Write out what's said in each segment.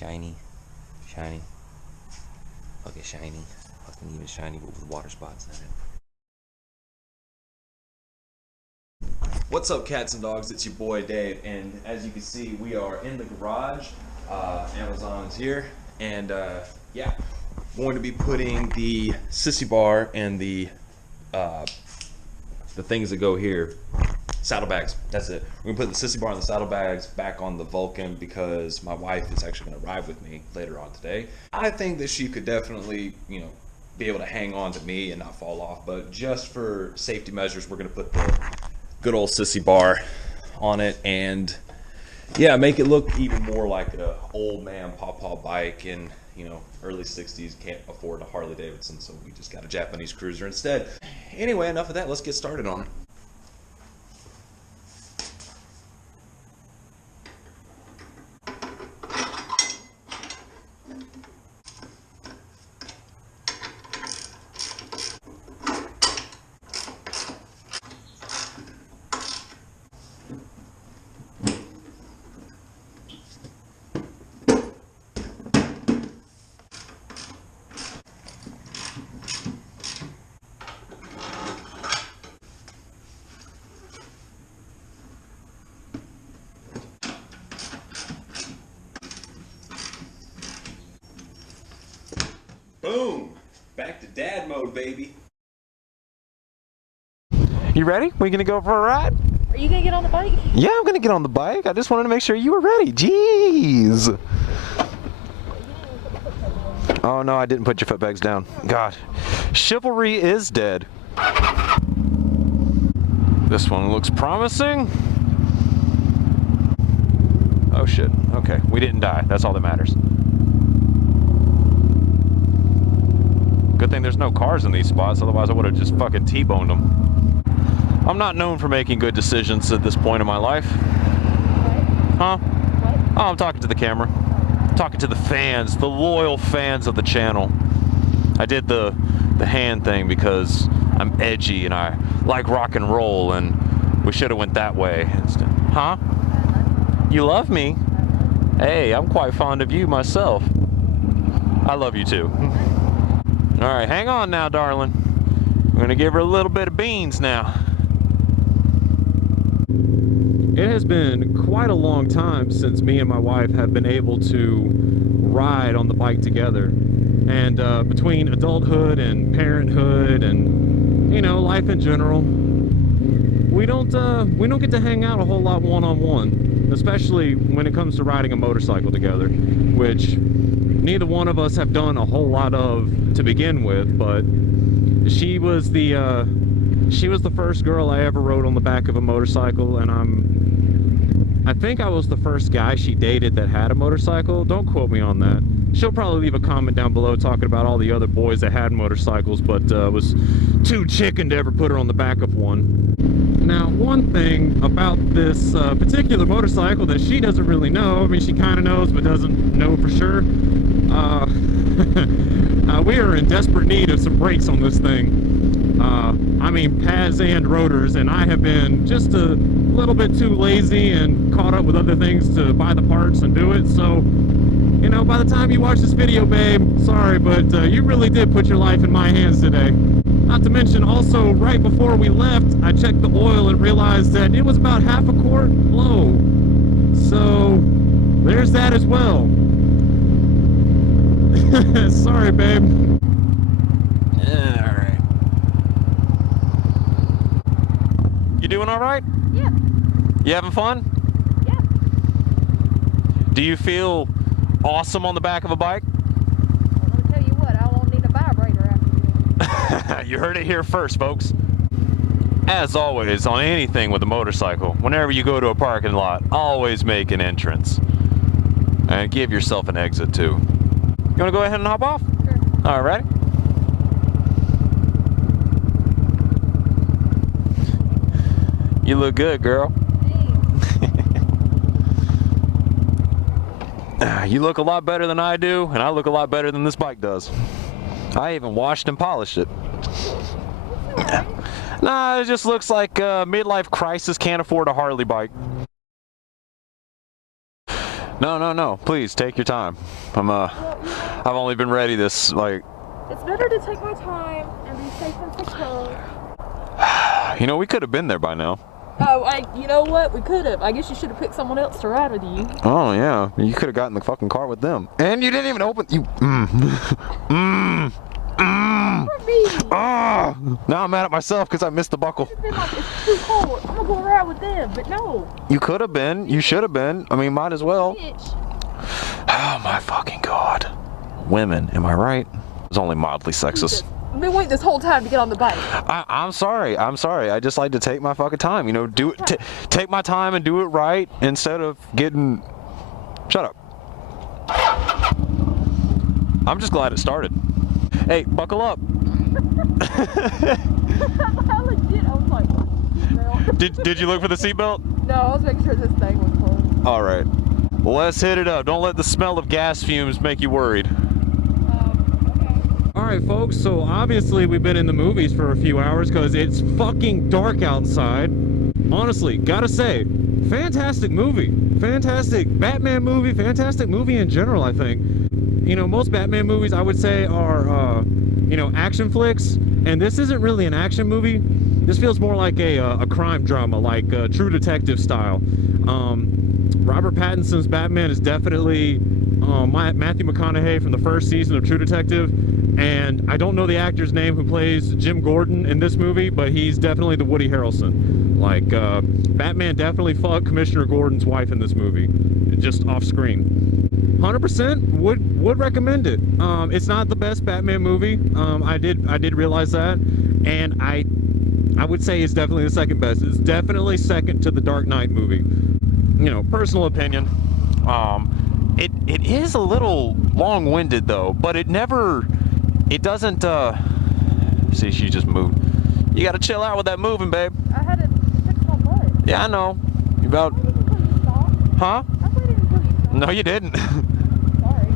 Shiny. Shiny. Okay, shiny. Fucking even shiny, but with water spots in it. What's up, cats and dogs? It's your boy Dave, and as you can see, we are in the garage. Amazon's here, and yeah, going to be putting the sissy bar and the things that go here, saddlebags. That's it. We're gonna put the sissy bar and the saddlebags back on the Vulcan because my wife is actually gonna ride with me later on today. I think that she could definitely, you know, be able to hang on to me and not fall off, but just for safety measures, we're gonna put the good old sissy bar on it and yeah, make it look even more like a old man pawpaw bike. And you know, early 60s, can't afford a Harley Davidson, so we just got a Japanese cruiser instead. Anyway, enough of that, let's get started on it. Boom! Back to dad mode, baby. You ready? We gonna go for a ride? Are you gonna get on the bike? Yeah, I'm gonna get on the bike. I just wanted to make sure you were ready. Jeez. Oh no, I didn't put your foot bags down. God. Chivalry is dead. This one looks promising. Oh shit. Okay, we didn't die. That's all that matters. Good thing there's no cars in these spots, otherwise I would have just fucking T-boned them. I'm not known for making good decisions at this point in my life. Huh? What? Oh, I'm talking to the camera. I'm talking to the fans, the loyal fans of the channel. I did the hand thing because I'm edgy and I like rock and roll, and we should have went that way instead. Huh? You love me? Hey, I'm quite fond of you myself. I love you too. All right, hang on now, darling. We're gonna give her a little bit of beans now. It has been quite a long time since me and my wife have been able to ride on the bike together. And between adulthood and parenthood and, you know, life in general, we don't get to hang out a whole lot one-on-one, especially when it comes to riding a motorcycle together, which neither one of us have done a whole lot of to begin with. But she was the first girl I ever rode on the back of a motorcycle, and I think I was the first guy she dated that had a motorcycle. Don't quote me on that. She'll probably leave a comment down below talking about all the other boys that had motorcycles, but was too chicken to ever put her on the back of one. Now, one thing about this particular motorcycle that she doesn't really know, I mean, she kind of knows, but doesn't know for sure. We are in desperate need of some brakes on this thing. I mean, pads and rotors, and I have been just a little bit too lazy and caught up with other things to buy the parts and do it. So, you know, by the time you watch this video, babe, sorry, but you really did put your life in my hands today. Not to mention, also, right before we left, I checked the oil and realized that it was about half a quart low. So, there's that as well. Sorry, babe. Alright. You doing alright? Yeah. You having fun? Yeah. Do you feel awesome on the back of a bike? Well, let me tell you what, I won't need a vibrator after you. You heard it here first, folks. As always, on anything with a motorcycle, whenever you go to a parking lot, always make an entrance. And give yourself an exit, too. You want to go ahead and hop off? Sure. All right. You look good, girl. You look a lot better than I do, and I look a lot better than this bike does. I even washed and polished it. Nah, it just looks like a midlife crisis can't afford a Harley bike. No. Please take your time. I've only been ready this like. It's better to take my time and be safe and secure. You know, we could have been there by now. Oh, you know what? We could have. I guess you should have picked someone else to ride with you. Oh yeah, you could have gotten the fucking car with them, and you didn't even open. You. Ah! Now I'm mad at myself because I missed the buckle. Been like, it's too cold. I'm gonna go around with them, but no. You could have been. You should have been. I mean, might as well. Bitch. Oh my fucking god. Women, am I right? It's only mildly sexist. I've been waiting this whole time to get on the bike. I'm sorry. I just like to take my fucking time. You know, do it. Take my time and do it right instead of getting. Shut up. I'm just glad it started. Hey, buckle up. How legit? I was like, what? Did you look for the seatbelt? No, I was making sure this thing was closed. All right. Well, let's hit it up. Don't let the smell of gas fumes make you worried. Okay. All right, folks. So obviously we've been in the movies for a few hours because it's fucking dark outside. Honestly, gotta say, fantastic movie. Fantastic Batman movie. Fantastic movie in general, I think. You know, most Batman movies I would say are, you know, action flicks, and this isn't really an action movie. This feels more like a crime drama, like True Detective style. Robert Pattinson's Batman is definitely Matthew McConaughey from the first season of True Detective, and I don't know the actor's name who plays Jim Gordon in this movie, but he's definitely the Woody Harrelson. Like, Batman definitely fucked Commissioner Gordon's wife in this movie, just off screen. 100% would recommend it. It's not the best Batman movie. I did realize that, and I would say it's definitely the second best. It's definitely second to the Dark Knight movie. You know, personal opinion. It is a little long-winded though, but it doesn't. See, she just moved. You gotta chill out with that moving, babe. I had to fix my butt. Yeah, I know. You about? I waited until you stopped. Huh? I waited until you stopped. No, you didn't. Sorry.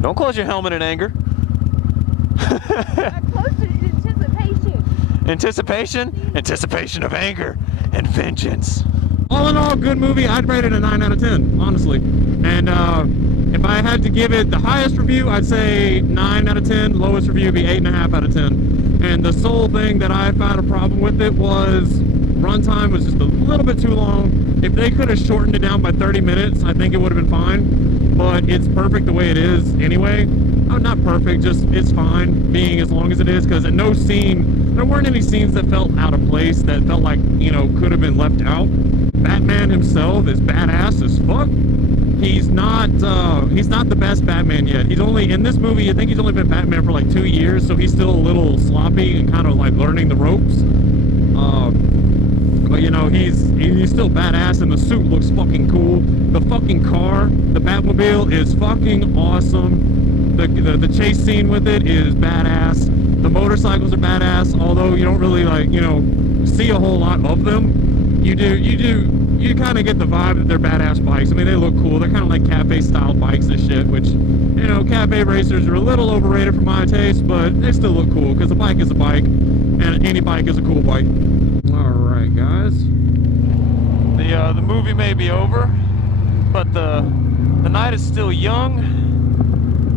Don't close your helmet in anger. I closed it in anticipation. Anticipation? Anticipation of anger and vengeance. All in all, good movie. I'd rate it a 9 out of 10, honestly. And if I had to give it the highest review, I'd say 9 out of 10. Lowest review would be 8.5 out of 10. And the sole thing that I found a problem with it was runtime was just a little bit too long. If they could have shortened it down by 30 minutes, I think it would have been fine. But it's perfect the way it is anyway. Oh, not perfect, just it's fine being as long as it is, because at no scene, there weren't any scenes that felt out of place, that felt like, you know, could have been left out. Batman himself is badass as fuck. He's not the best Batman yet. He's only, in this movie, I think he's only been Batman for like 2 years, so he's still a little sloppy and kind of like learning the ropes. But you know, he's still badass, and the suit looks fucking cool. The fucking car, the Batmobile, is fucking awesome. The chase scene with it is badass. The motorcycles are badass, although you don't really, like, you know, see a whole lot of them. You kind of get the vibe that they're badass bikes. I mean, they look cool. They're kind of like cafe style bikes and shit, which, you know, cafe racers are a little overrated for my taste, but they still look cool, because a bike is a bike, and any bike is a cool bike. Alright, guys. The movie may be over, but the night is still young,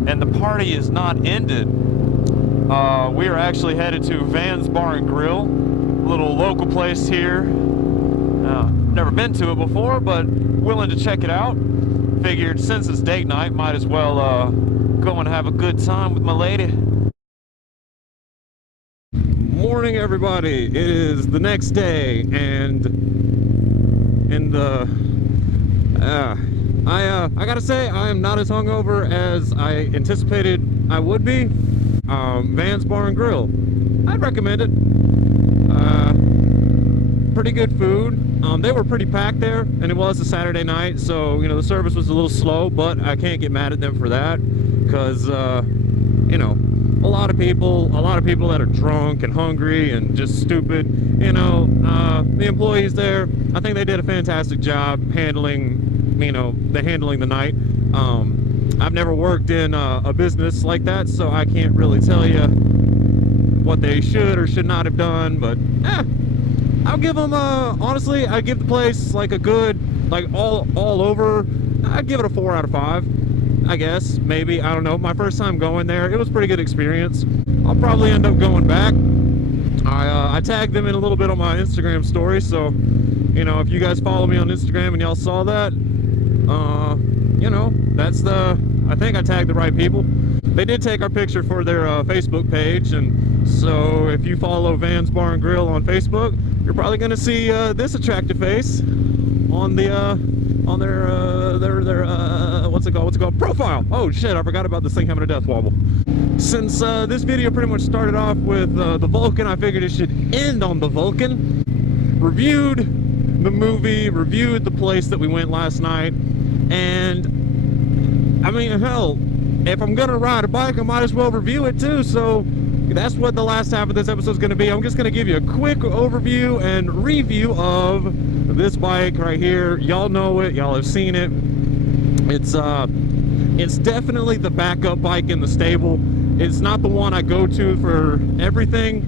and the party is not ended. We are actually headed to Van's Bar and Grill, a little local place here. Never been to it before, but willing to check it out. Figured since it's date night, might as well go and have a good time with my lady. Morning, everybody. It is the next day, and I gotta say, I am not as hungover as I anticipated I would be. Van's Bar and Grill, I'd recommend it. Pretty good food. They were pretty packed there, and it was a Saturday night, so, you know, the service was a little slow, but I can't get mad at them for that, because, you know, a lot of people that are drunk and hungry and just stupid, you know, the employees there, I think they did a fantastic job handling, you know, handling the night. I've never worked in a business like that, so I can't really tell you what they should or should not have done, but I'll give them, honestly, I'd give the place like a good like all over, I'd give it a 4 out of 5. I guess, maybe, I don't know. My first time going there, it was a pretty good experience. I'll probably end up going back. I tagged them in a little bit on my Instagram story, so, you know, if you guys follow me on Instagram and y'all saw that, you know, that's I think I tagged the right people. They did take our picture for their Facebook page, and so if you follow Van's Bar and Grill on Facebook, you're probably going to see this attractive face on the on their what's it called, profile. Oh shit, I forgot about this thing having a death wobble. Since this video pretty much started off with the Vulcan, I figured it should end on the Vulcan. Reviewed the movie, reviewed the place that we went last night, and I mean, hell, if I'm gonna ride a bike, I might as well review it too. So that's what the last half of this episode is going to be. I'm just going to give you a quick overview and review of this bike right here. Y'all know it. Y'all have seen it. It's definitely the backup bike in the stable. It's not the one I go to for everything,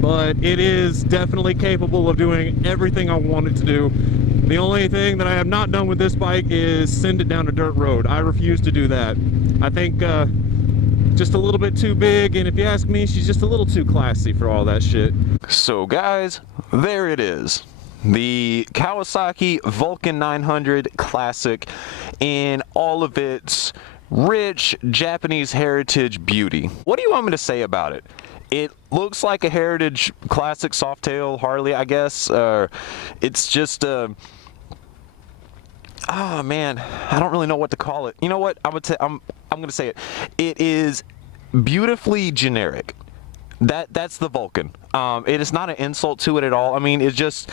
but it is definitely capable of doing everything I want it to do. The only thing that I have not done with this bike is send it down a dirt road. I refuse to do that. I think just a little bit too big, and if you ask me, she's just a little too classy for all that shit. So guys, there it is. The Kawasaki Vulcan 900 Classic in all of its rich Japanese heritage beauty. What do you want me to say about it? It looks like a heritage classic softail Harley, I guess. It's just oh man, I don't really know what to call it. You know what? I'm gonna say it. It is beautifully generic. That's the Vulcan. It is not an insult to it at all. I mean, it's just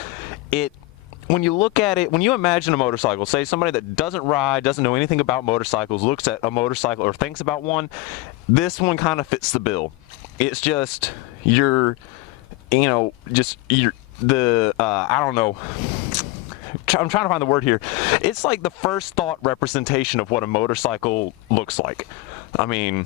when you look at it, when you imagine a motorcycle, say somebody that doesn't ride, doesn't know anything about motorcycles, looks at a motorcycle or thinks about one, this one kind of fits the bill. It's just I don't know. I'm trying to find the word here. It's like the first thought representation of what a motorcycle looks like. I mean,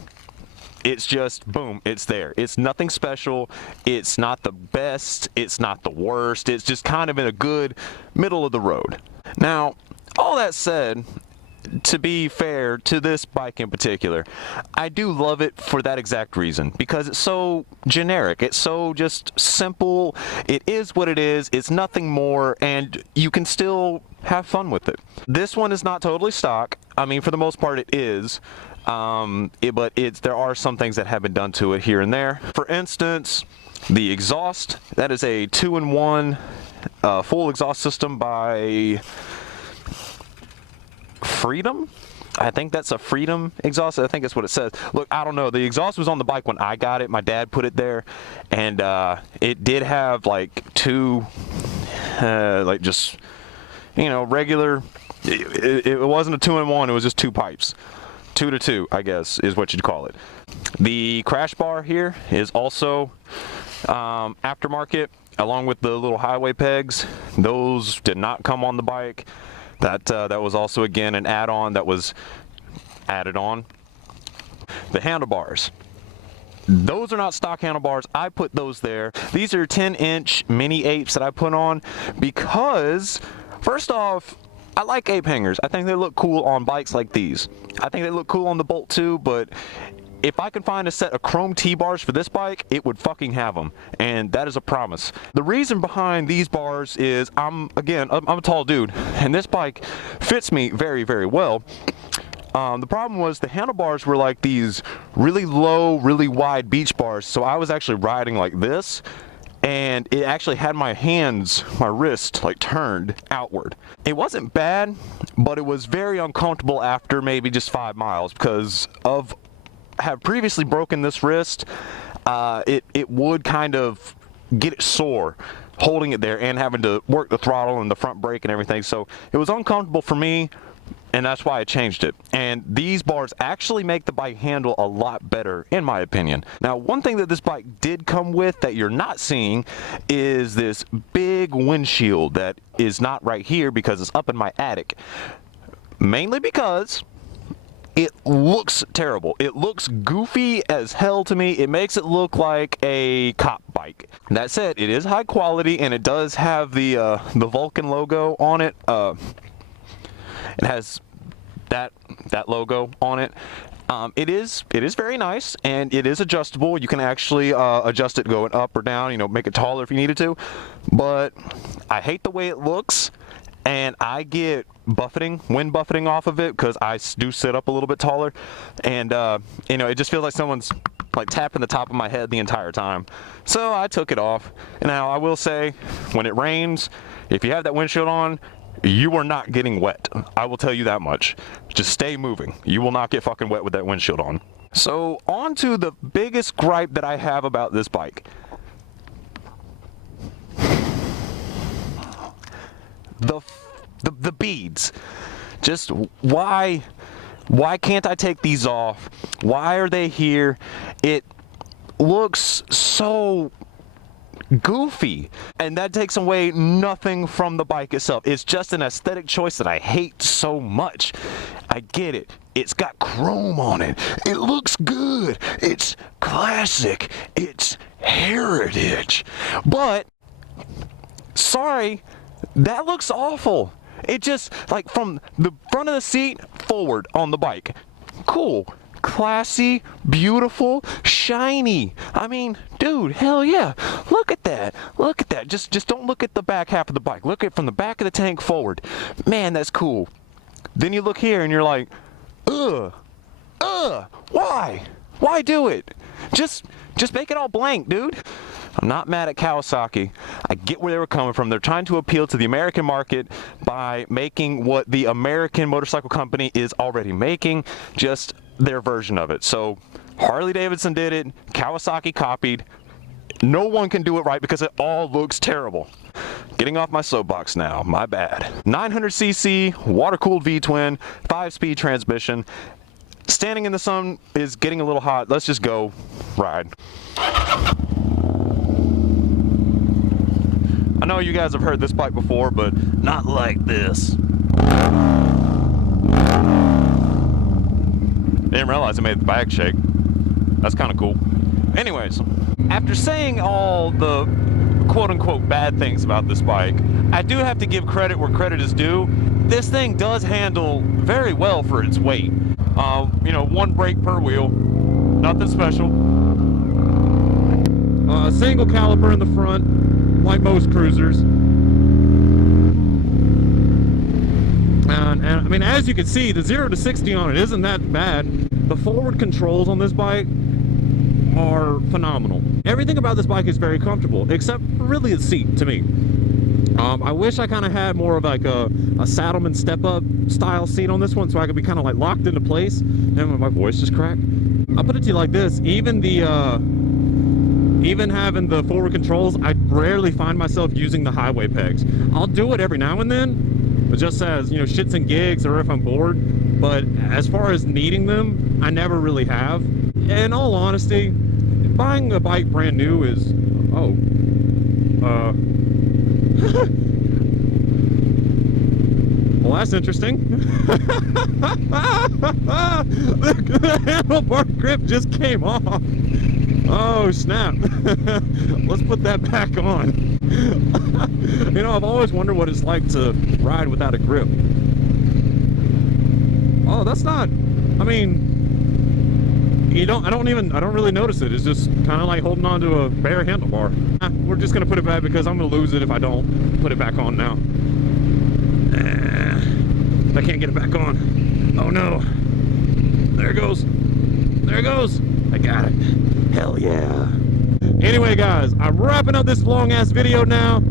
it's just boom, it's there. It's nothing special. It's not the best. It's not the worst. It's just kind of in a good middle of the road. Now, all that said, to be fair to this bike in particular, I do love it for that exact reason, because it's so generic. It's so just simple. It is what it is. It's nothing more, and you can still have fun with it. This one is not totally stock. I mean, for the most part, it is. But there are some things that have been done to it here and there. For instance, the exhaust. That is a 2-in-1 full exhaust system by Freedom. I think that's a Freedom exhaust. I think that's what it says. Look, I don't know. The exhaust was on the bike when I got it. My dad put it there, and it did have like two, like just, you know, regular. It wasn't a 2-in-1. It was just two pipes. 2 to 2, I guess, is what you'd call it. The crash bar here is also aftermarket, along with the little highway pegs. Those did not come on the bike. That was also, again, an add-on that was added on. The handlebars. Those are not stock handlebars. I put those there. These are 10-inch mini apes that I put on because, first off, I like ape hangers. I think they look cool on bikes like these. I think they look cool on the Bolt too, but if I could find a set of chrome T-bars for this bike, it would fucking have them, and that is a promise. The reason behind these bars is I'm a tall dude, and this bike fits me very, very well. The problem was the handlebars were like these really low, really wide beach bars, so I was actually riding like this, and it actually had my wrist like turned outward. It wasn't bad, but it was very uncomfortable after maybe just 5 miles because of have previously broken this wrist. It would kind of get it sore holding it there and having to work the throttle and the front brake and everything. So it was uncomfortable for me, and that's why I changed it. And these bars actually make the bike handle a lot better, in my opinion. Now, one thing that this bike did come with that you're not seeing is this big windshield that is not right here because it's up in my attic. Mainly because it looks terrible. It looks goofy as hell to me. It makes it look like a cop bike. That said, it is high quality, and it does have the Vulcan logo on it. It has that logo on it. It is very nice, and it is adjustable. You can actually adjust it going up or down, you know, make it taller if you needed to. But I hate the way it looks, and I get wind buffeting off of it because I do sit up a little bit taller, and you know, it just feels like someone's like tapping the top of my head the entire time. So I took it off. And now I will say, when it rains, if you have that windshield on, you are not getting wet. I will tell you that much. Just stay moving. You will not get fucking wet with that windshield on. So on to the biggest gripe that I have about this bike. The beads. Just why can't I take these off? Why are they here? It looks so goofy, and that takes away nothing from the bike itself. It's just an aesthetic choice that I hate so much. I get it. It's got chrome on it. It looks good. It's classic. It's heritage. But sorry, that looks awful. It just, like, from the front of the seat forward on the bike, cool, classy, beautiful, shiny. I mean, dude, hell yeah. Look at that. Look at that. Just don't look at the back half of the bike. Look at it from the back of the tank forward. Man, that's cool. Then you look here and you're like, why? Why do it? Just make it all blank, dude. I'm not mad at Kawasaki. I get where they were coming from. They're trying to appeal to the American market by making what the American motorcycle company is already making, just their version of it. So Harley Davidson did it, Kawasaki copied. No one can do it right because it all looks terrible. Getting off my soapbox now, my bad. 900cc, water-cooled V-twin, 5-speed transmission. Standing in the sun is getting a little hot. Let's just go ride. I know you guys have heard this bike before, but not like this. Didn't realize it made the bag shake. That's kind of cool. Anyways, after saying all the quote-unquote bad things about this bike, I do have to give credit where credit is due. This thing does handle very well for its weight. You know, 1 brake per wheel, nothing special. Single caliper in the front, like most cruisers. And I mean, as you can see, the 0 to 60 on it isn't that bad. The forward controls on this bike are phenomenal. Everything about this bike is very comfortable, except for really the seat, to me. I wish I kind of had more of like a Saddleman step-up style seat on this one, so I could be kind of like locked into place. And my voice just cracked. I'll put it to you like this: even having the forward controls, I rarely find myself using the highway pegs. I'll do it every now and then, but just as, you know, shits and gigs or if I'm bored. But as far as needing them, I never really have. In all honesty, buying a bike brand new is, well, that's interesting. The handlebar grip just came off. Oh, snap. Let's put that back on. You know, I've always wondered what it's like to ride without a grip. Oh, that's not, I mean, I don't really notice it. It's just kind of like holding on to a bare handlebar. We're just gonna put it back because I'm gonna lose it if I don't put it back on now. I can't get it back on. Oh no. There it goes. There it goes. I got it. Hell yeah. Anyway, guys, I'm wrapping up this long ass video now.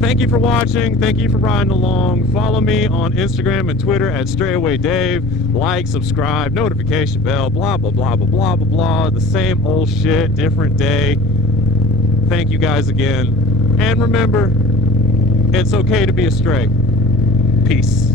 Thank you for watching. Thank you for riding along. Follow me on Instagram and Twitter at StrayAwayDave. Like, subscribe, notification bell, blah, blah, blah, blah, blah, blah, blah. The same old shit, different day. Thank you guys again. And remember, it's okay to be a stray. Peace.